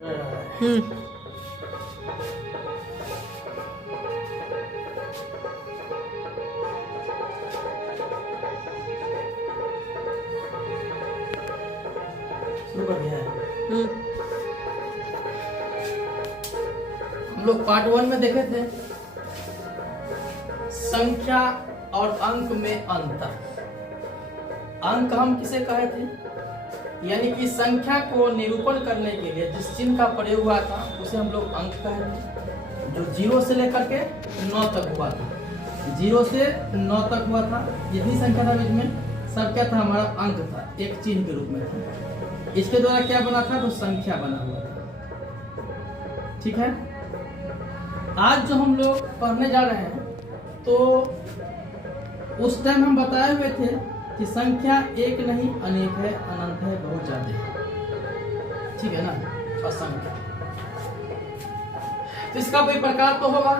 हम्म। शुरू कर दिया है। हम लोग पार्ट 1 में देखे थे संख्या और अंक में अंतर। अंक हम किसे कहे थे, यानी कि संख्या को निरूपण करने के लिए जिस चिन्ह का प्रयोग हुआ था उसे हम लोग अंक कहे थे, जो 0 से लेकर के 9 तक हुआ था। 0 से 9 तक हुआ था, जितनी संख्या था बीच में सब क्या था, हमारा अंक था, एक चिन्ह के रूप में था। इसके द्वारा क्या बना था, तो संख्या बना हुआ था। ठीक है, आज जो हम लोग पढ़ने जा रहे हैं तो उस टाइम हम बताए हुए थे कि संख्या एक नहीं अनेक है, अनंत है, बहुत ज्यादा है। ठीक है ना, असंख्य। तो इसका कोई प्रकार तो होगा,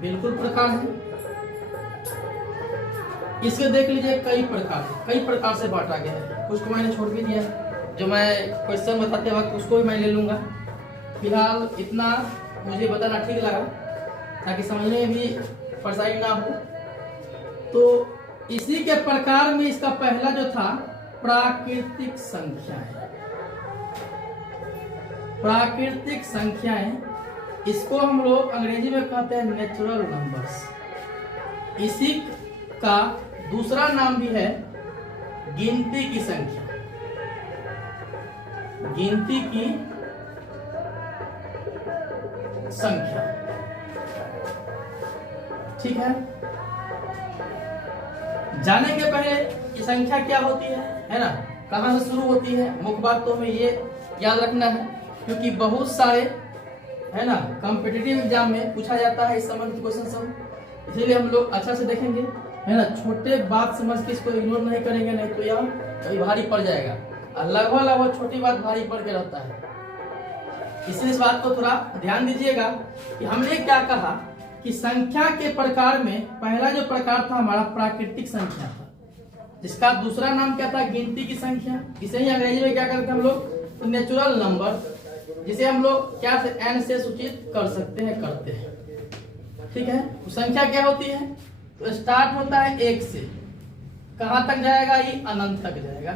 बिल्कुल प्रकार है। इसके देख लीजिए कई प्रकार से बांटा गया है। कुछ को मैंने छोड़ भी दिया है, जो मैं क्वेश्चन बताते वक्त उसको भी मैं ले लूंगा। फिलहाल इतना मुझे बताना ठीक लगा ताकि समझने में भी परेशानी ना हो। तो इसी के प्रकार में इसका पहला जो था प्राकृतिक संख्याएं। प्राकृतिक संख्याएं, इसको हम लोग अंग्रेजी में कहते हैं नेचुरल नंबर्स। इसी का दूसरा नाम भी है गिनती की संख्या। गिनती की संख्या। ठीक है, जानेंगे पहले कि संख्या क्या होती है ना, कहां से शुरू होती है। मुख्य बात तो हमें ये याद रखना है, क्योंकि बहुत सारे है ना कॉम्पिटिटिव एग्जाम में पूछा जाता है इस संबंध के क्वेश्चन सब, इसीलिए हम लोग अच्छा से देखेंगे, है ना। छोटे बात समझ के इसको इग्नोर नहीं करेंगे, नहीं तो यह कभी भारी पड़ जाएगा। और लगभग छोटी बात भारी पड़ के रहता है, इसलिए इस बात को थोड़ा ध्यान दीजिएगा कि हमने क्या कहा कि संख्या के प्रकार में पहला जो प्रकार था हमारा प्राकृतिक संख्या था, जिसका दूसरा नाम क्या था, गिनती की संख्या। इसे ही अंग्रेजी में क्या करते हैं हम लोग, नेचुरल नंबर, जिसे हम लोग क्या से n से सूचित कर सकते हैं, करते हैं। ठीक है, तो संख्या क्या होती है, तो स्टार्ट होता है 1 से, कहां तक जाएगा, ये अनंत तक जाएगा।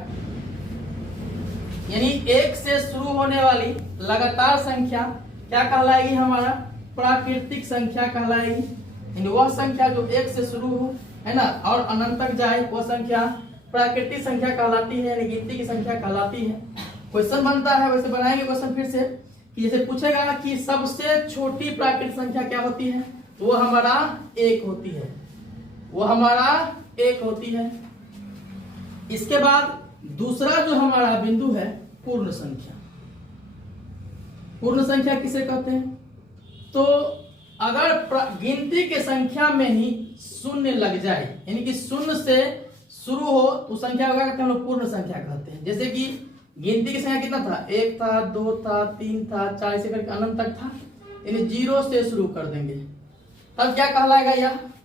यानी 1 से शुरू होने वाली लगातार संख्या क्या कहलाएगी, हमारा प्राकृतिक संख्या कहलाएगी। यानी वह संख्या जो 1 से शुरू हो, है ना, और अनंत तक जाए, वह संख्या प्राकृतिक संख्या कहलाती है, यानी गिनती की संख्या कहलाती है। क्वेश्चन बनता है, वैसे बनाएंगे क्वेश्चन फिर से, कि जैसे पूछेगा कि सबसे छोटी प्राकृतिक संख्या क्या होती है, तो वो हमारा 1 होती है, वो हमारा 1 होती है। इसके बाद दूसरा जो हमारा बिंदु है पूर्ण संख्या। पूर्ण संख्या किसे कहते हैं, तो अगर गिनती के संख्या में ही शून्य लग जाए, यानी कि शून्य से शुरू हो, तो संख्या होगा कहते हैं हम लोग पूर्ण संख्या कहते हैं। जैसे कि गिनती की संख्या कितना था, 1 था, 2 था, 3 था, 4 से करके अनंत तक था, यानी 0 से शुरू कर देंगे, तब क्या कहलाएगा,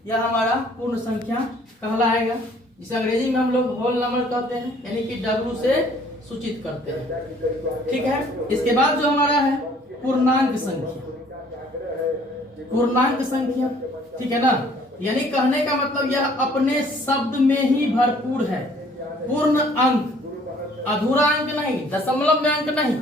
यह हमारा पूर्ण संख्या कहलाएगा, जिसे अंग्रेजी में हम लोग होल नंबर कहते हैं, यानी कि W से सूचित करते हैं। ठीक है, इसके बाद जो हमारा है पूर्णांक संख्या। पूर्णांक संख्या, ठीक है ना, यानी कहने का मतलब यह अपने शब्द में ही भरपूर है। पूर्ण अंक, अधूरा अंक नहीं, दशमलव में अंक नहीं,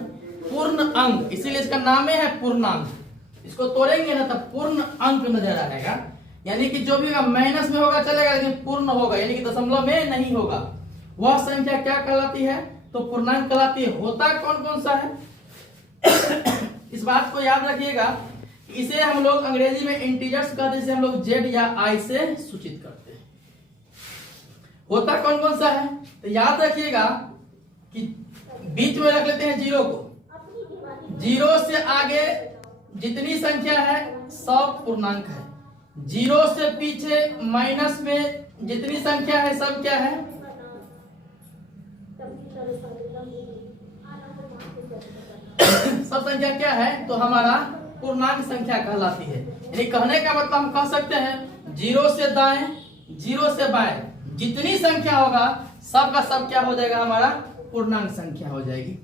पूर्ण अंक, इसीलिए इसका नाम है पूर्णांक। इसको तोड़ेंगे ना तब पूर्ण अंक नजर आएगा, यानी कि जो भी माइनस में होगा चलेगा, लेकिन पूर्ण होगा, यानी कि दशमलव में नहीं होगा। वह संख्या क्या कहलाती है, तो पूर्णांक कहलाती है। होता कौन कौन सा है इस बात को याद रखिएगा, इसे हम लोग अंग्रेजी में इंटीजर्स कहते हैं, जिसे हम लोग Z या I से सूचित करते हैं। होता कौन कौन सा है, तो याद रखिएगा कि बीच में रख लेते हैं 0 को। 0 से आगे जितनी संख्या है सब पूर्णांक है। 0 से पीछे माइनस में जितनी संख्या है सब क्या है, सब संख्या क्या है, तो हमारा पूर्णांक संख्या कहलाती है। यानी कहने का मतलब हम कह सकते हैं 0 से दाएं, 0 से बाएं जितनी संख्या होगा सब का सब क्या हो जाएगा, हमारा पूर्णांक संख्या हो जाएगी।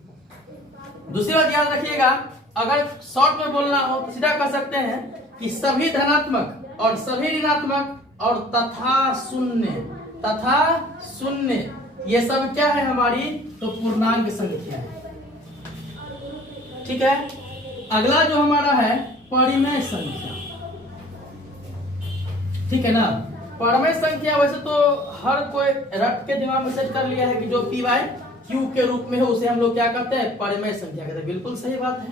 दूसरी बात याद रखिएगा, अगर शॉर्ट में बोलना हो तो सीधा कह सकते हैं कि सभी धनात्मक और सभी ऋणात्मक और तथा शून्य ये सब क्या है हमारी, तो पूर्णांक संख्या है। ठीक है। अगला जो हमारा है परिमेय संख्या। ठीक है ना। परिमेय संख्या वैसे तो हर कोई रट के दिमाग में सेट कर लिया है कि जो पी बाय क्यू के रूप में है उसे हम लोग क्या कहते हैं, परिमेय संख्या कहते हैं। बिल्कुल सही बात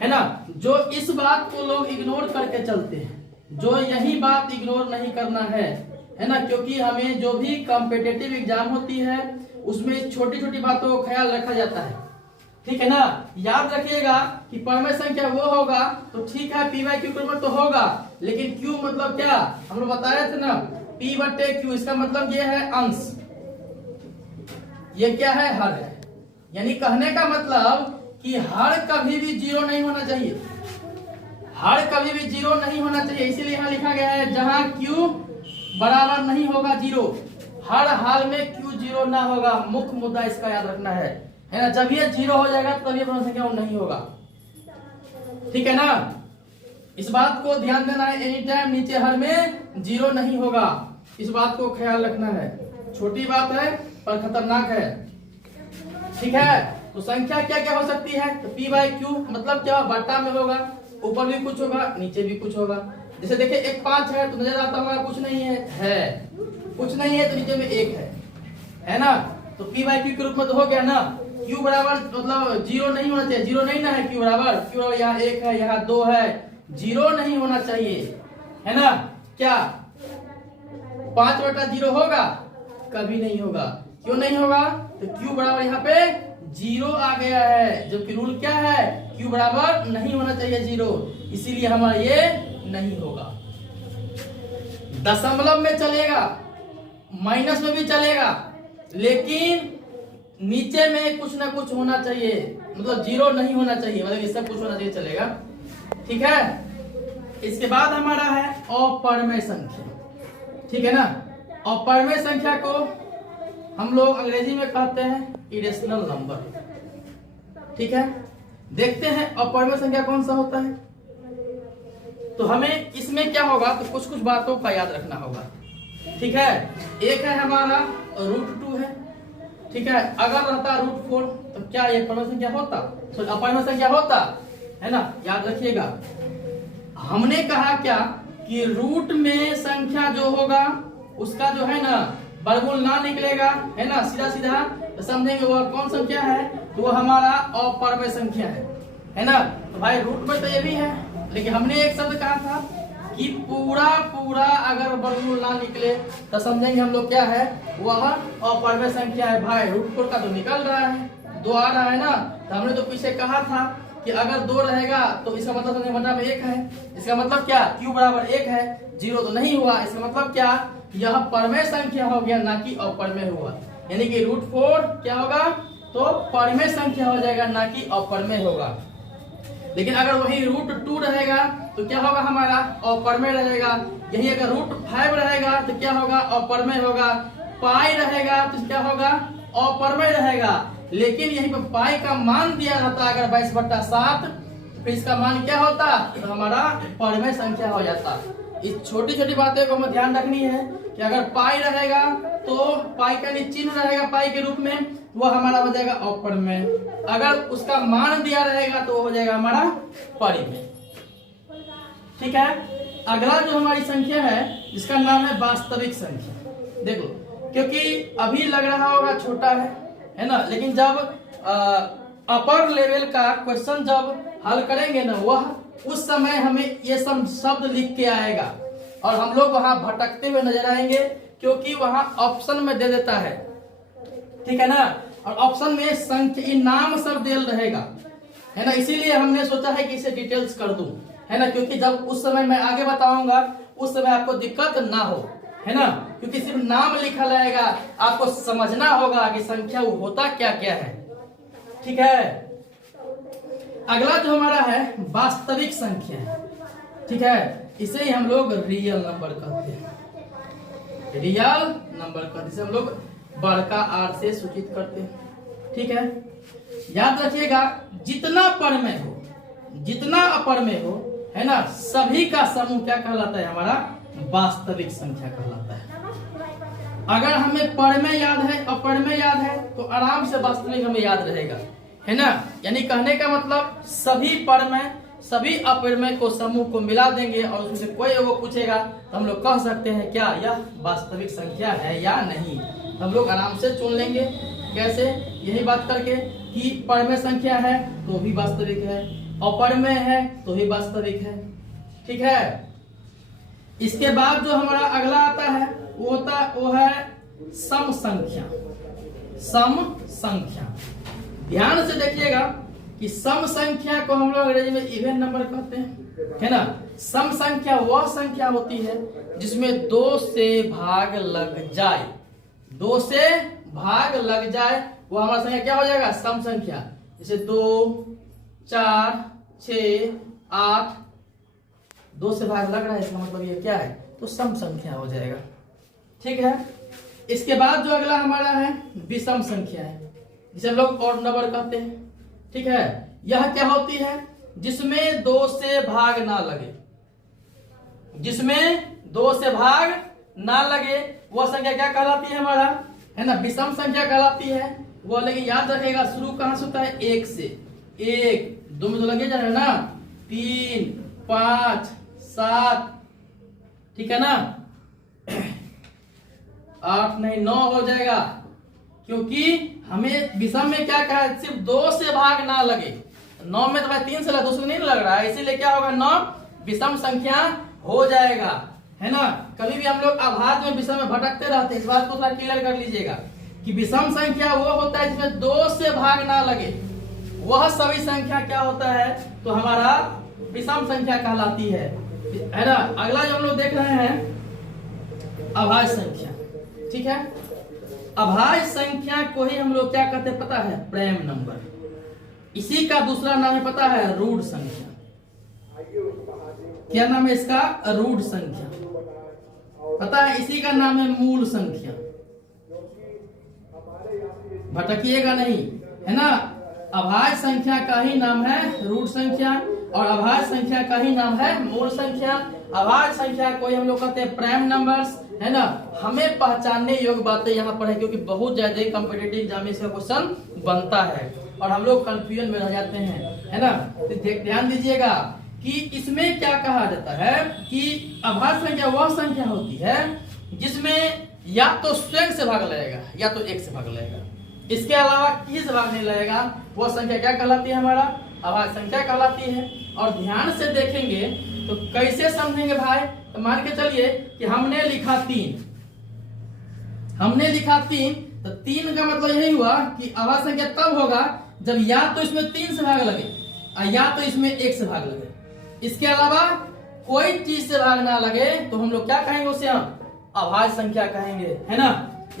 है ना। जो इस बात को लोग इग्नोर करके चलते हैं, जो यही बात इग्नोर नहीं करना है ना, क्योंकि हमें जो भी कॉम्पिटिटिव एग्जाम होती है उसमें छोटी छोटी बातों का ख्याल रखा जाता है। ठीक है ना। याद रखिएगा कि परिमेय संख्या वो होगा तो ठीक है, पी बाय क्यू के ऊपर तो होगा, लेकिन क्यू मतलब क्या हम लोग बता रहे थे ना, पी बटे क्यू, इसका मतलब ये है अंश, ये क्या है, हर है। यानी कहने का मतलब कि हर कभी भी जीरो नहीं होना चाहिए, हर कभी भी जीरो नहीं होना चाहिए। इसीलिए यहाँ लिखा गया है जहां क्यू बराबर नहीं होगा जीरो, हर हाल में क्यू जीरो ना होगा। मुख्य मुद्दा इसका याद रखना है ना। जब ये जीरो हो जाएगा तब ये पूर्ण संख्या नहीं होगा। ठीक है ना। इस बात को ध्यान देना है, एनी टाइम नीचे हर में जीरो नहीं होगा, इस बात को ख्याल रखना है। छोटी बात है पर खतरनाक है। ठीक है। तो संख्या क्या क्या हो सकती है, तो पी बाय क्यू मतलब क्या, बट्टा में होगा, ऊपर भी कुछ होगा नीचे भी कुछ होगा। जैसे देखिए एक 5 है तो नजर आता होगा कुछ नहीं है, कुछ नहीं है तो नीचे में 1 है ना। तो पी बाय क्यू के रूप में तो हो गया ना। क्यू बराबर मतलब जीरो नहीं होना चाहिए, जीरो नहीं ना है, क्यू बराबर यहाँ 1 है, यहाँ 2 है, जीरो नहीं होना चाहिए, है ना। क्या 5/0 होगा, कभी नहीं होगा। क्यों नहीं होगा, तो क्यू बराबर यहाँ पे जीरो आ गया है, जबकि रूल क्या है, क्यू बराबर नहीं होना चाहिए जीरो, इसीलिए हमारा ये नहीं होगा। दशमलव में चलेगा, माइनस में भी चलेगा, लेकिन नीचे में कुछ ना कुछ होना चाहिए, मतलब जीरो नहीं होना चाहिए, मतलब ये सब कुछ होना चाहिए, चलेगा। ठीक है। इसके बाद हमारा है अपरिमेय संख्या। ठीक है ना। अपरिमेय संख्या को हम लोग अंग्रेजी में कहते हैं इरेशनल नंबर। ठीक है। देखते हैं अपरिमेय संख्या कौन सा होता है। तो हमें इसमें क्या होगा, तो कुछ कुछ बातों का याद रखना होगा। ठीक है। एक है हमारा √2 है। ठीक है। अगर रहता √4 तो क्या ये परिमेय संख्या होता, तो अपरिमेय संख्या होता, है ना। याद रखिएगा, हमने कहा क्या कि रूट में संख्या जो होगा उसका जो है ना वर्गमूल ना निकलेगा, है ना, सीधा सीधा तो समझेंगे वह कौन संख्या है, तो वो हमारा अपरिमेय संख्या है ना। तो भाई रूट में तो ये भी है, लेकिन हमने एक शब्द कहा था कि पूरा पूरा अगर वर्गमूल ना निकले तो समझेंगे हम लोग क्या है, वह अपरिमेय संख्या है। भाई √4 का तो निकल रहा है, 2 आ रहा है ना, तो हमने तो पीछे कहा था कि अगर 2 रहेगा तो इसका मतलब समझे बटा में 1 है, इसका मतलब क्या, क्यू बराबर 1 है, जीरो तो नहीं हुआ, इसका मतलब क्या, यह परिमेय संख्या हो गया ना कि अपरिमेय हुआ। यानी कि √4 क्या होगा, तो परिमेय संख्या हो जाएगा ना कि अपरिमेय होगा। लेकिन अगर वही √2 रहेगा तो क्या होगा, हमारा अपरिमेय रहेगा। यही अगर √5 रहेगा तो क्या होगा, अपरिमेय होगा। पाई रहेगा तो क्या होगा, अपरिमेय रहेगा। लेकिन यहीं पर पाई का मान दिया रहता अगर 22/7, फिर इसका मान क्या होता, तो हमारा परिमेय संख्या हो जाता। इस छोटी छोटी बातें को हमें ध्यान रखनी है कि अगर पाई रहेगा तो पाई का चिन्ह रहेगा पाई के रूप में, वो हमारा हो जाएगा अपरिमेय। अगर उसका मान दिया रहेगा तो हो जाएगा हमारा परिमेय। ठीक है। अगला जो हमारी संख्या है जिसका नाम है वास्तविक संख्या। देखो, क्योंकि अभी लग रहा होगा छोटा है ना, लेकिन जब अपर लेवल का क्वेश्चन जब हल करेंगे ना, वह उस समय हमें ये सब शब्द लिख के आएगा और हम लोग वहां भटकते हुए नजर आएंगे, क्योंकि वहां ऑप्शन में दे देता है। ठीक है ना। और ऑप्शन में संख्या नाम सब दिल रहेगा, है ना, इसीलिए हमने सोचा है कि इसे डिटेल्स कर दूं, है ना, क्योंकि जब उस समय मैं आगे बताऊंगा उस समय आपको दिक्कत ना हो, है ना, क्योंकि सिर्फ नाम लिखा रहेगा, आपको समझना होगा कि संख्या होता क्या क्या है। ठीक है। अगला जो हमारा है वास्तविक संख्या है। ठीक है। इसे ही हम लोग रियल नंबर कहते हैं, रियल नंबर कहते हैं, हम लोग बड़का आर से सूचित करते हैं। ठीक है। याद रखिएगा, जितना परमेय हो, जितना अपरमेय हो, है ना, सभी का समूह क्या कहलाता है? हमारा वास्तविक संख्या कहलाता है। अगर हमें परमेय याद है, अपरमेय याद है, तो आराम से वास्तविक हमें याद रहेगा, है ना। यानी कहने का मतलब सभी परमेय सभी अपरमेय को समूह को मिला देंगे और उसमें से कोई वो पूछेगा तो हम लोग कह सकते हैं क्या यह वास्तविक संख्या है या नहीं। हम लोग आराम से चुन लेंगे। कैसे? यही बात करके कि परमेय संख्या है तो भी वास्तविक है, अपरमेय है तो भी वास्तविक है। ठीक है। इसके बाद जो हमारा अगला आता है वो है सम संख्या। सम संख्या, ध्यान से देखिएगा कि सम संख्या को हम लोग अंग्रेजी में इवन नंबर कहते हैं, है ना। सम संख्या वह संख्या होती है जिसमें 2 से भाग लग जाए। 2 से भाग लग जाए वो हमारा संख्या क्या हो जाएगा? सम संख्या। जैसे 2, 4, 6, 8, 2 से भाग लग रहा है, इसका मतलब ये क्या है? तो सम संख्या हो जाएगा। ठीक है। इसके बाद जो अगला हमारा है विषम संख्या है, जिसे हम लोग ऑड नंबर कहते हैं। ठीक है। यह क्या होती है? जिसमें 2 से भाग ना लगे। जिसमें 2 से भाग ना लगे वह संख्या क्या कहलाती है? हमारा, है ना, विषम संख्या कहलाती है वो। लेकिन याद रखेगा शुरू कहां से होता है? 1 से। 1, 2 में तो लगे जा रहे हैं ना, 3, 5, 7, ठीक है ना। 8 नहीं 9 हो जाएगा, क्योंकि हमें विषम में क्या कहा है? सिर्फ 2 से भाग ना लगे। 9 में तो भाई 3 से लगा, 2 से नहीं लग रहा है, इसीलिए क्या होगा? 9 विषम संख्या हो जाएगा, है ना। कभी भी हम लोग आभाज में विषम में भटकते रहते हैं, इस बात को थोड़ा क्लियर कर लीजिएगा कि विषम संख्या वो होता है जिसमें 2 से भाग ना लगे, वह सभी संख्या क्या होता है? तो हमारा विषम संख्या कहलाती है ना। अगला जो हम लोग देख रहे हैं अभाज्य संख्या। ठीक है। अभाज्य संख्या को ही हम लोग क्या कहते हैं पता है? Prime number. इसी का दूसरा नाम है पता है? रूट संख्या। क्या नाम है इसका? रूट संख्या। पता है? इसी का नाम है मूल संख्या। भटकिएगा नहीं, है ना। अभाज्य संख्या का ही नाम है रूट संख्या और अभाज्य संख्या का ही नाम है मूल संख्या। अभाज्य संख्या को हम लोग कहते हैं प्राइम नंबर्स, है ना। हमें पहचानने योग्य बातें यहाँ पर है, क्योंकि बहुत ज्यादा कॉम्पिटिटिव एग्जाम में इसका क्वेश्चन बनता है और हम लोग कंफ्यूजन में रह जाते हैं, है ना। तो ध्यान दीजिएगा कि इसमें क्या कहा जाता है कि अभाज्य संख्या वह संख्या होती है जिसमें या तो स्वयं से भाग लगेगा या तो 1 से भाग लगेगा, इसके अलावा किसी से भाग नहीं लगेगा। वह संख्या क्या कहलाती है? हमारा अभाज्य संख्या कहलाती है। और ध्यान से देखेंगे तो कैसे समझेंगे भाई? तो मान के चलिए कि हमने लिखा 3, हमने लिखा 3, तो 3 का मतलब यही हुआ कि अभाज्य संख्या तब होगा जब या तो इसमें 3 से भाग लगे और या तो इसमें 1 से भाग लगे। इसके अलावा कोई चीज से भाग ना लगे तो हम लोग क्या कहेंगे? उसे हम अभाज्य संख्या कहेंगे, है ना।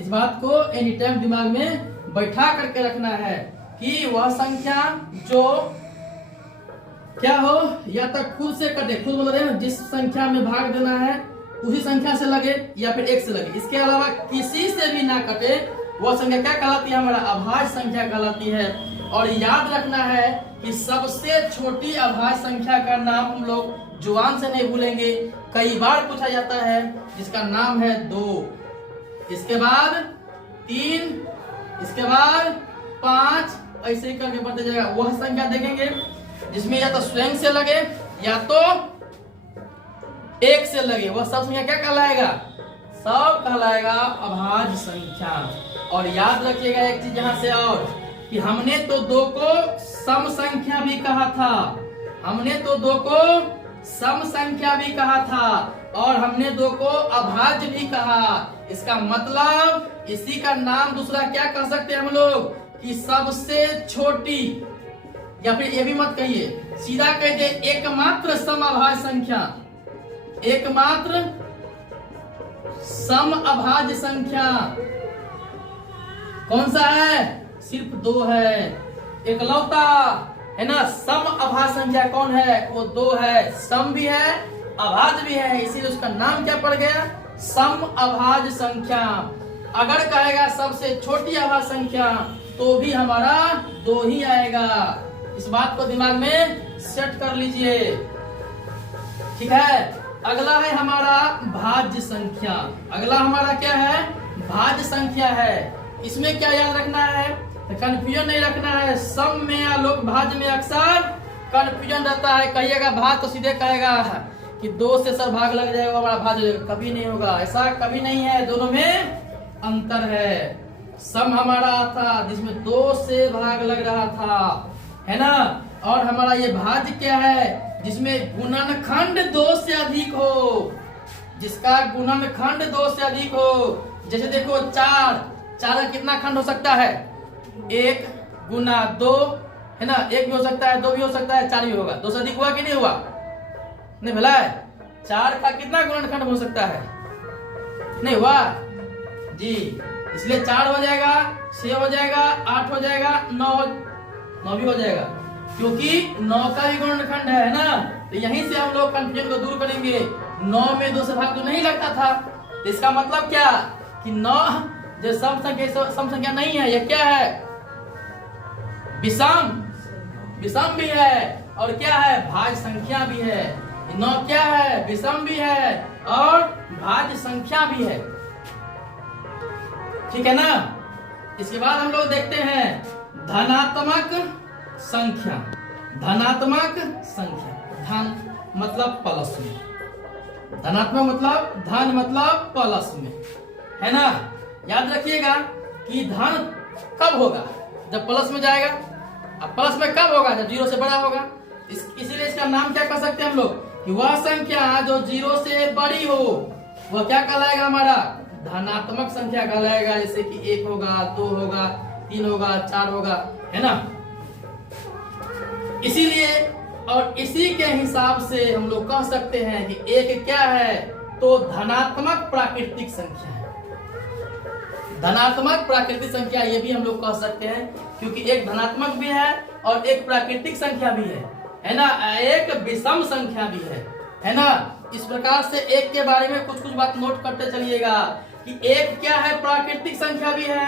इस बात को एनी टाइम दिमाग में बैठा करके रखना है कि वह संख्या जो क्या हो, या तो खुद से कटे, खुद बोल रहे हैं जिस संख्या में भाग देना है उसी संख्या से लगे या फिर 1 से लगे, इसके अलावा किसी से भी ना कटे, वह संख्या क्या कहलाती है? हमारा अभाज्य संख्या कहलाती है। और याद रखना है कि सबसे छोटी अभाज्य संख्या का नाम हम लोग जुबान से नहीं भूलेंगे, कई बार पूछा जाता है, जिसका नाम है 2, इसके बाद 3, इसके बाद 5, ऐसे ही करके बढ़ते जाएगा। वह संख्या देखेंगे जिसमें या तो स्वयं से लगे या तो 1 से लगे, वह सब संख्या क्या कहलाएगा? सब कहलाएगा अभाज्य संख्या। और याद रखिएगा एक चीज यहां से और, कि हमने तो 2 को सम संख्या भी कहा था, हमने तो 2 को सम संख्या भी कहा था और हमने 2 को अभाज्य भी कहा। इसका मतलब इसी का नाम दूसरा क्या कह सकते हैं हम लोग कि सबसे छोटी, या फिर ये भी मत कहिए, सीधा कह दे एकमात्र सम अभाज्य संख्या। एकमात्र सम अभाज्य संख्या कौन सा है? सिर्फ 2 है, एकलौता, है ना। सम अभाज्य संख्या कौन है? वो 2 है, सम भी है अभाज्य भी है, इसीलिए उसका नाम क्या पड़ गया? सम अभाज्य संख्या। अगर कहेगा सबसे छोटी अभाज्य संख्या तो भी हमारा 2 ही आएगा। इस बात को दिमाग में सेट कर लीजिए, ठीक है। अगला है हमारा भाज्य संख्या। अगला हमारा क्या है? भाज्य संख्या है। इसमें क्या याद रखना है? कंफ्यूजन नहीं रखना है। सम में या लोग भाज्य में अक्सर कंफ्यूजन रहता है। कहिएगा भाज्य तो सीधे कहेगा कि 2 से सर भाग लग जाएगा हमारा भाज्य, कभी नहीं होगा, ऐसा कभी नहीं है। दोनों में अंतर है। सम हमारा था जिसमें 2 से भाग लग रहा था, है ना, और हमारा ये भाज्य क्या है? जिसमें गुणनखंड 2 से अधिक हो, जिसका गुणनखंड 2 से अधिक हो। जैसे देखो 4 का कितना खंड हो सकता है? 1 गुना 2, है ना, 1 भी हो सकता है, 2 भी हो सकता है, 4 भी होगा। 2 से अधिक हुआ कि नहीं हुआ? नहीं भला है। 4 का कितना गुणनखंड हो सकता है? नहीं हुआ जी। इसलिए 4 हो जाएगा, 6 हो जाएगा, 8 हो जाएगा, 9 भी हो जाएगा, क्योंकि 9 का भी गुणनखंड है ना। तो यहीं से हम लोग कंफ्यूजन को दूर करेंगे। 9 में 2 से भाग तो नहीं लगता था, तो इसका मतलब क्या कि 9 जो सम संख्या नहीं है, ये क्या है? विषम भी है, और क्या है? भाज्य संख्या भी है। 9 क्या है? विषम भी है और भाज्य संख्या भी है, ठीक है ना। इसके बाद हम लोग देखते हैं धनात्मक संख्या। धनात्मक संख्या, धन मतलब प्लस में, धनात्मक मतलब धन मतलब प्लस में, है ना। याद रखिएगा कि धन कब होगा? जब प्लस में जाएगा। अब प्लस में कब होगा? जब 0 से बड़ा होगा। इसीलिए इसका नाम क्या कर सकते हैं हम लोग कि वह संख्या जो 0 से बड़ी हो वह क्या कहलाएगा? हमारा धनात्मक संख्या कहलाएगा। जैसे कि 1 होगा, 2 होगा, 3 होगा, 4 होगा, है ना। इसीलिए और इसी के हिसाब से हम लोग कह सकते हैं कि 1 क्या है? तो धनात्मक प्राकृतिक संख्या है। धनात्मक प्राकृतिक संख्या ये भी हम लोग कह सकते हैं, क्योंकि एक धनात्मक भी है और एक प्राकृतिक संख्या भी है ना। एक विषम संख्या भी है ना। इस प्रकार से 1 के बारे में कुछ बात नोट करते चलिएगा कि 1 क्या है? प्राकृतिक संख्या भी है,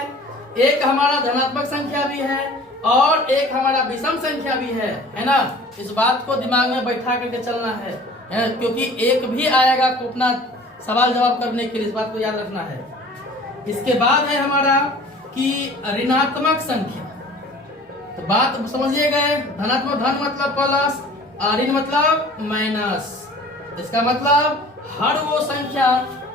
1 हमारा धनात्मक संख्या भी है और 1 हमारा विषम संख्या भी है ना। इस बात को दिमाग में बैठा करके चलना है, क्योंकि 1 भी आएगा अपना सवाल जवाब करने के लिए। इस बात को याद रखना है। इसके बाद है हमारा कि ऋणात्मक संख्या। तो बात समझिए गए। धनात्मक, धन मतलब प्लस, ऋण मतलब माइनस। इसका मतलब हर वो संख्या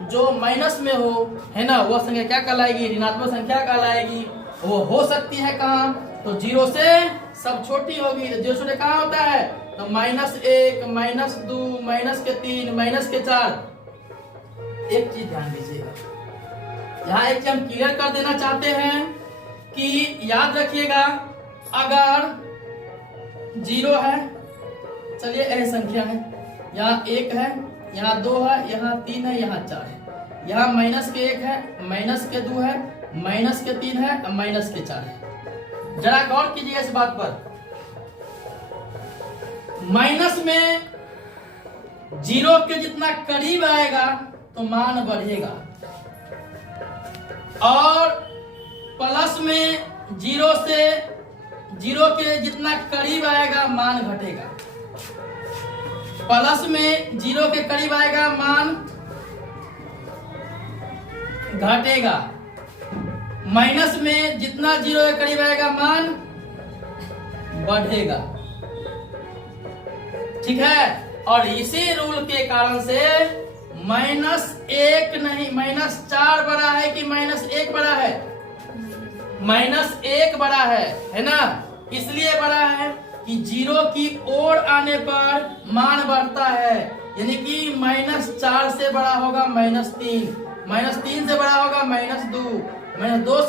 जो माइनस में हो, है ना, वो संख्या क्या कहलाएगी? ऋणात्मक संख्या कहलाएगी। वो हो सकती है कहाँ? तो 0 से सब छोटी होगी। 0 से कहाँ होता है? तो -1, -2, -3, -4। एक चीज ध्यान दीजिएगा, यहाँ एक चीज हम क्लियर कर देना चाहते हैं कि याद रखिएगा, अगर 0 है, चलिए ऐसी संख्या है, यहाँ 1 है, यहाँ 2 है, यहाँ 3 है, यहाँ 4 है, यहाँ -1 है, -2 है, -3 है, -4 है। जरा गौर कीजिएगा इस बात पर। माइनस में 0 के जितना करीब आएगा तो मान बढ़ेगा, और प्लस में 0 के जितना करीब आएगा मान घटेगा। प्लस में 0 के करीब आएगा मान घटेगा। माइनस में जितना 0 के करीब आएगा मान बढ़ेगा, ठीक है। और इसी रूल के कारण से -1 नहीं, -4 बड़ा है कि -1 बड़ा है? -1 बड़ा है ना। इसलिए बड़ा है कि 0 की ओर आने पर मान बढ़ता है, यानी कि -4 से बड़ा होगा -3, -3 से बड़ा होगा -2, -2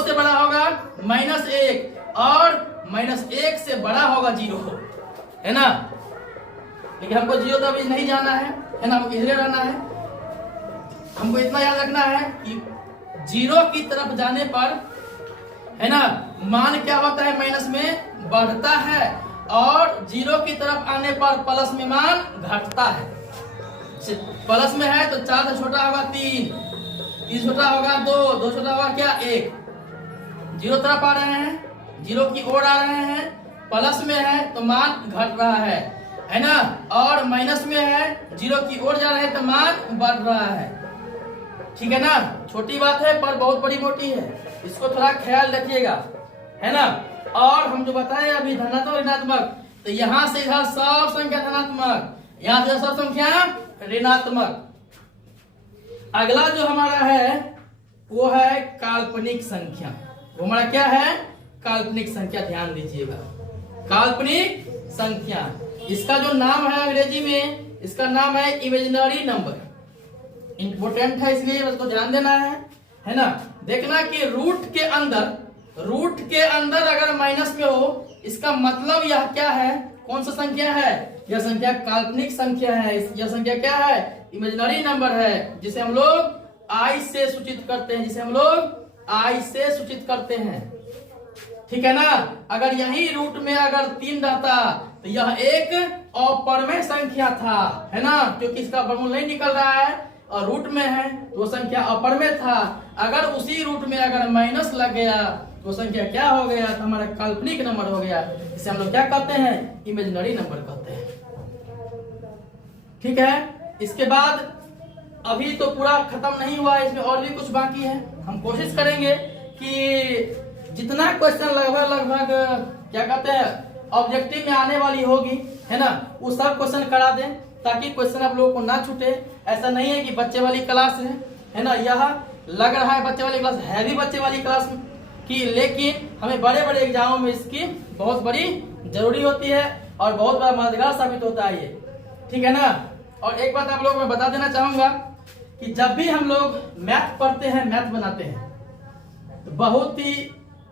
से बड़ा होगा -1, और -1 से बड़ा होगा 0, है ना। लेकिन हमको 0 तक नहीं जाना है ना, हमको इधर रहना है। हमको इतना याद रखना है कि 0 की तरफ जाने पर, है ना, मान क्या होता है? माइनस में बढ़ता है, और 0 की तरफ आने पर प्लस में मान घटता है। प्लस में है तो 4 से छोटा होगा 3, 3 छोटा होगा 2, 2 छोटा होगा क्या? 1, जीरो तरफ आ रहे हैं, जीरो की ओर आ रहे हैं, प्लस में है तो मान घट रहा है ना, और माइनस में है जीरो की ओर जा रहे हैं तो मान बढ़ रहा है। ठीक है ना, छोटी बात है पर बहुत बड़ी मोटी है, इसको थोड़ा ख्याल रखिएगा, है ना। और हम जो बताए अभी धनात्मक ऋणात्मक, तो यहाँ से इधर सब संख्या धनात्मक, यहाँ से सब संख्या ऋणात्मक। अगला जो हमारा है वो है काल्पनिक संख्या। वो हमारा क्या है? काल्पनिक संख्या। ध्यान दीजिएगा, काल्पनिक संख्या, इसका जो नाम है अंग्रेजी में, इसका नाम है इमेजिनरी नंबर। इंपोर्टेंट है इसलिए उसको ध्यान देना है ना। देखना कि रूट के अंदर अगर माइनस में हो, इसका मतलब यह क्या है? कौन सा संख्या है? यह संख्या काल्पनिक संख्या है। यह संख्या क्या है? इमेजिनरी नंबर है, जिसे हम लोग आई से सूचित करते हैं, ठीक है ना। अगर यही रूट में अगर 3 रहता तो यह एक अपरमेय संख्या था, है ना, क्योंकि इसका वर्गमूल नहीं निकल रहा है और रूट में है तो वो संख्या अपरमेय था। अगर उसी रूट में अगर माइनस लग गया तो संख्या क्या हो गया? तो हमारा काल्पनिक नंबर हो गया। इसे हम लोग क्या कहते हैं? इमेजिनरी नंबर कहते हैं। ठीक है, इसके बाद अभी तो पूरा खत्म नहीं हुआ है, इसमें और भी कुछ बाकी है। हम कोशिश करेंगे कि जितना क्वेश्चन लगभग क्या कहते हैं ऑब्जेक्टिव में आने वाली होगी, है ना, वो सब क्वेश्चन करा दें ताकि क्वेश्चन आप लोगों को ना छूटे। ऐसा नहीं है कि बच्चे वाली क्लास है ना, यह लग रहा है बच्चे वाली क्लास है भी बच्चे वाली क्लास की, लेकिन हमें बड़े बड़े एग्जामों में इसकी बहुत बड़ी जरूरी होती है और बहुत बड़ा मददगार साबित होता है ये, ठीक है ना। और एक बात आप लोग मैं बता देना चाहूंगा कि जब भी हम लोग मैथ पढ़ते हैं, मैथ बनाते हैं, तो बहुत ही,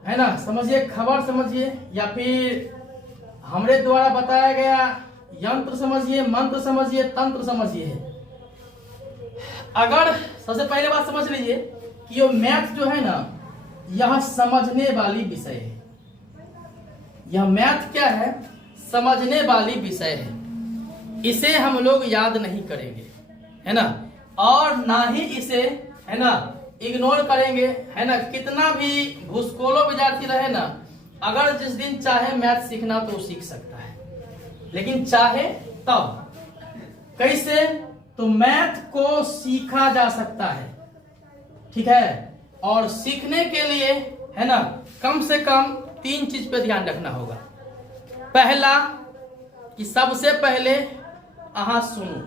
है ना, समझिए, खबर समझिए या फिर हमारे द्वारा बताया गया यंत्र समझिए, मंत्र समझिए, तंत्र समझिए। अगर सबसे पहले बात समझ लीजिए कि ये मैथ जो है ना, यह समझने वाली विषय है। यह मैथ क्या है? समझने वाली विषय है। इसे हम लोग याद नहीं करेंगे, है ना, और ना ही इसे, है ना, इग्नोर करेंगे, है ना। कितना भी भूसकोलो विद्यार्थी रहे ना, अगर जिस दिन चाहे मैथ सीखना तो सीख सकता है, लेकिन चाहे तब कैसे? तो मैथ को सीखा जा सकता है, ठीक है। और सीखने के लिए, है ना, कम से कम 3 चीज पे ध्यान रखना होगा। पहला कि सबसे पहले सुनो,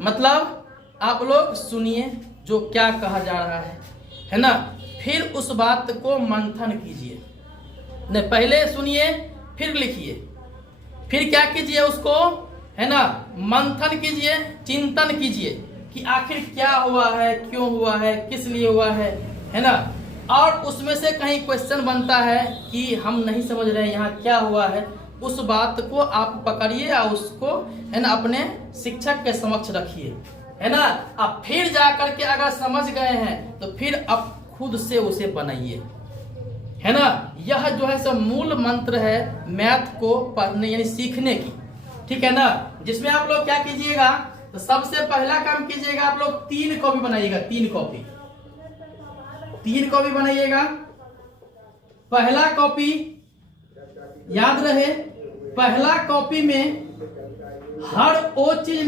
मतलब आप लोग सुनिए जो क्या कहा जा रहा है ना। फिर उस बात को मंथन कीजिए, नहीं, पहले सुनिए फिर लिखिए, फिर क्या कीजिए उसको, है ना, मंथन कीजिए, चिंतन कीजिए कि आखिर क्या हुआ है, क्यों हुआ है, किस लिए हुआ है ना। और उसमें से कहीं क्वेश्चन बनता है कि हम नहीं समझ रहे हैं यहाँ क्या हुआ है, उस बात को आप पकड़िए और उसको, है ना, अपने शिक्षक के समक्ष रखिए, है ना। अब फिर जा करके अगर समझ गए हैं तो फिर अब खुद से उसे बनाइए, है ना। यह जो है सब मूल मंत्र है मैथ को पढ़ने यानी सीखने की, ठीक है ना। जिसमें आप लोग क्या कीजिएगा, तो सबसे पहला काम कीजिएगा, आप लोग 3 कॉपी बनाइएगा, 3 कॉपी बनाइएगा। पहला कॉपी याद रहे, पहला कॉपी में हर वो चीज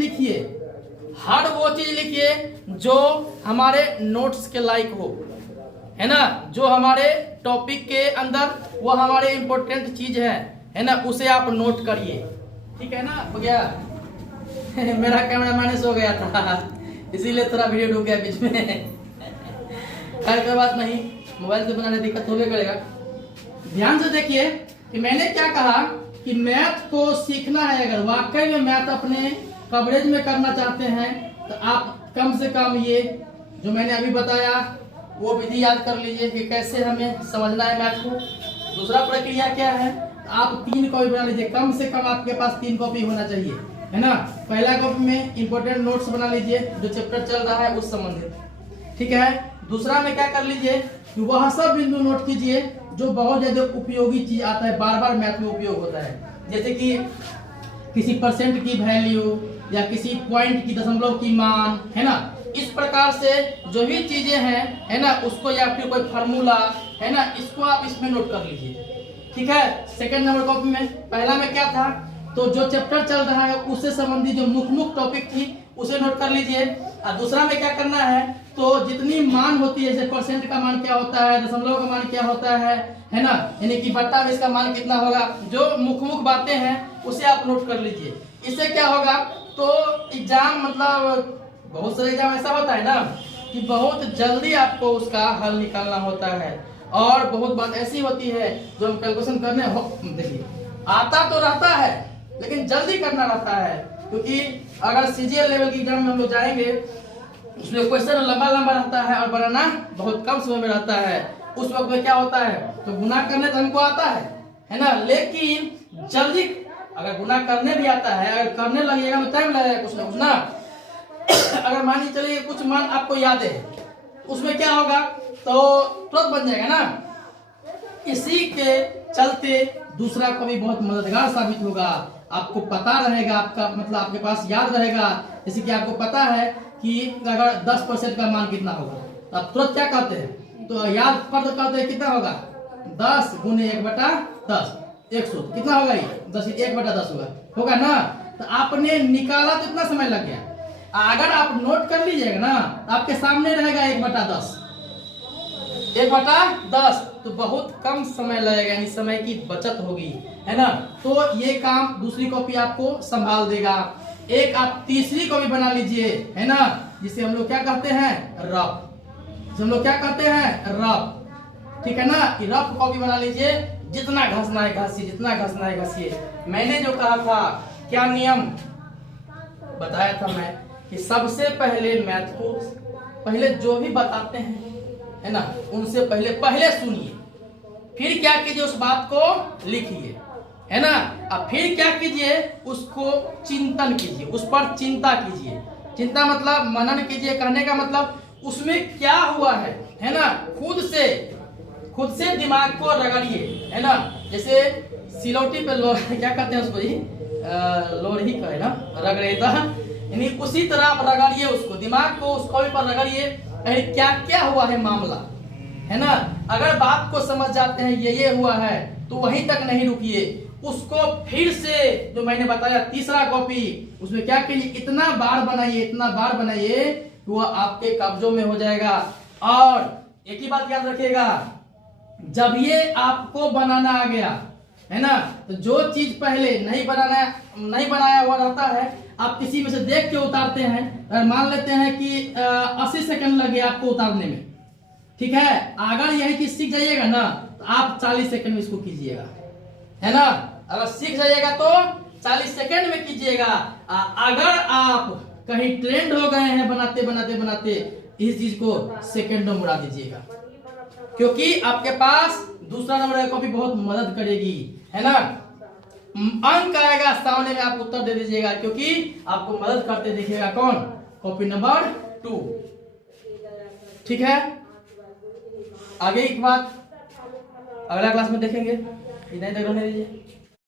लिखिए जो हमारे नोट्स के लायक हो, है ना, जो हमारे टॉपिक के अंदर वो हमारे इंपॉर्टेंट चीज है ना, उसे आप नोट करिए, ठीक है ना। हो गया मेरा कैमरा माइनस हो गया था इसीलिए थोड़ा वीडियो डूब गया बीच में खैर कोई बात नहीं, मोबाइल से बनाने दिक्कत हो करेगा। ध्यान से देखिए कि मैंने क्या कहा कि मैथ को सीखना है। अगर वाकई में मैथ अपने कवरेज में करना चाहते हैं तो आप कम से कम ये जो मैंने अभी बताया वो विधि याद कर लीजिए कि कैसे हमें समझना है मैथ को। दूसरा प्रक्रिया क्या है, आप 3 कॉपी बना लीजिए, कम से कम आपके पास 3 कॉपी होना चाहिए, है ना। पहला कॉपी में इंपॉर्टेंट नोट्स बना लीजिए जो चैप्टर चल रहा है उस संबंधित, ठीक है। दूसरा में क्या कर लीजिए कि वह सब बिंदु नोट कीजिए जो बहुत ज्यादा उपयोगी चीज आता है, बार बार मैथ में उपयोग होता है, जैसे कि किसी परसेंट की वैल्यू या किसी पॉइंट की, दशमलव की मान, है ना। इस प्रकार से जो भी चीजें हैं, है ना, उसको या फिर कोई फार्मूला है ना, इसको आप इसमें नोट कर लीजिए। ठीक है, सेकंड नंबर कॉपी में पहला में क्या था, तो जो चैप्टर चल रहा है उससे संबंधित जो मुख्य टॉपिक थी उसे नोट कर लीजिए। और दूसरा में क्या करना है, तो जितनी मान होती है, जैसे परसेंट का मान क्या होता है, दशमलव का मान क्या होता है ना, यानी कि बट्टा में इसका मान कितना होगा, जो मुख्य बातें हैं उसे आप नोट कर लीजिए। इससे क्या होगा, तो एग्जाम मतलब बहुत सारे एग्जाम ऐसा होता है ना कि बहुत जल्दी आपको उसका हल निकालना होता है, और बहुत बात ऐसी होती है जो हम कैलकुलेशन करने देखिए आता तो रहता है लेकिन जल्दी करना रहता है, क्योंकि अगर सीजीएल लेवल की एग्जाम में हम लोग जाएंगे उसमें क्वेश्चन लंबा लंबा रहता है और बनाना बहुत कम समय में रहता है। उस वक्त में क्या होता है, तो गुना करने तो हमको आता है ना, लेकिन जल्दी अगर गुना करने भी आता है, अगर करने लगेगा तो टाइम लगेगा कुछ ना कुछ ना। अगर मान लीजिए चलिए कुछ मान आपको याद है, उसमें क्या होगा, तो तुरंत बन जाएगा ना। इसी के चलते दूसरा को भी बहुत मददगार साबित होगा, आपको पता रहेगा, आपका मतलब आपके पास याद रहेगा। जैसे कि आपको पता है कि अगर 10% का मान कितना होगा, तो आप तुरंत क्या कहते हैं, तो याद पर कहते हैं कितना होगा, 10 गुने 1/10 100 कितना होगा, ये 10 1/10 होगा ना। तो आपने निकाला तो इतना समय लग गया, अगर आप नोट कर लीजिएगा ना तो आपके सामने रहेगा 1/10 1/10, तो बहुत कम समय लगेगा, यानी समय की बचत होगी, है ना। तो ये काम दूसरी कॉपी आपको संभाल देगा। एक आप तीसरी कॉपी बना लीजिए, है ना, जिसे हम लोग क्या कहते हैं, रफ, हम लोग क्या कहते हैं, रफ। ठीक है ना, रफ कॉपी बना लीजिए, जितना घसना है घसिए, जितना घसना है घसिए। मैंने जो कहा था, क्या नियम बताया था मैं, कि सबसे पहले मैथ को पहले जो भी बताते हैं, है ना, उनसे पहले सुनिए, फिर क्या कीजिए, उस बात को लिखिए, है ना। अब फिर क्या कीजिए, उसको चिंतन कीजिए, उस पर चिंता कीजिए। चिंता मतलब मनन कीजिए, कहने का मतलब उसमें क्या हुआ है ना, खुद से दिमाग को रगड़िए, है ना। जैसे सिलौटी पे क्या कहते हैं उसको जी, लोढ़ी का, है ना, रगड़ेता, यानी उसी तरह आप रगड़िए उसको, दिमाग को उस कॉपी पर रगड़िए, क्या क्या हुआ है मामला, है ना। अगर बात को समझ जाते हैं ये हुआ है, तो वहीं तक नहीं रुकिए, उसको फिर से जो मैंने बताया तीसरा कॉपी, उसमें क्या कीजिए, इतना बार बनाइए कि वो आपके कब्जों में हो जाएगा। और एक ही बात याद रखिएगा, जब ये आपको बनाना आ गया, है ना, तो जो चीज पहले नहीं बनाया हुआ रहता है, आप किसी में से देख के उतारते हैं, अगर मान लेते हैं कि 80 सेकंड लगे आपको उतारने में, ठीक है, अगर यही चीज सीख जाइएगा ना तो आप 40 सेकंड में इसको कीजिएगा, है ना। अगर सीख जाइएगा तो 40 सेकंड में कीजिएगा। अगर आप कहीं ट्रेंड हो गए हैं बनाते इस चीज को सेकंडों में उड़ा दीजिएगा, क्योंकि आपके पास दूसरा नंबर का कॉपी बहुत मदद करेगी, है ना। अंक आएगा सामने में, आप उत्तर दे दीजिएगा, क्योंकि आपको मदद करते देखिएगा कौन, कॉपी नंबर 2। ठीक है, आगे एक बात अगला क्लास में देखेंगे, इतना ही तक रहने दीजिए।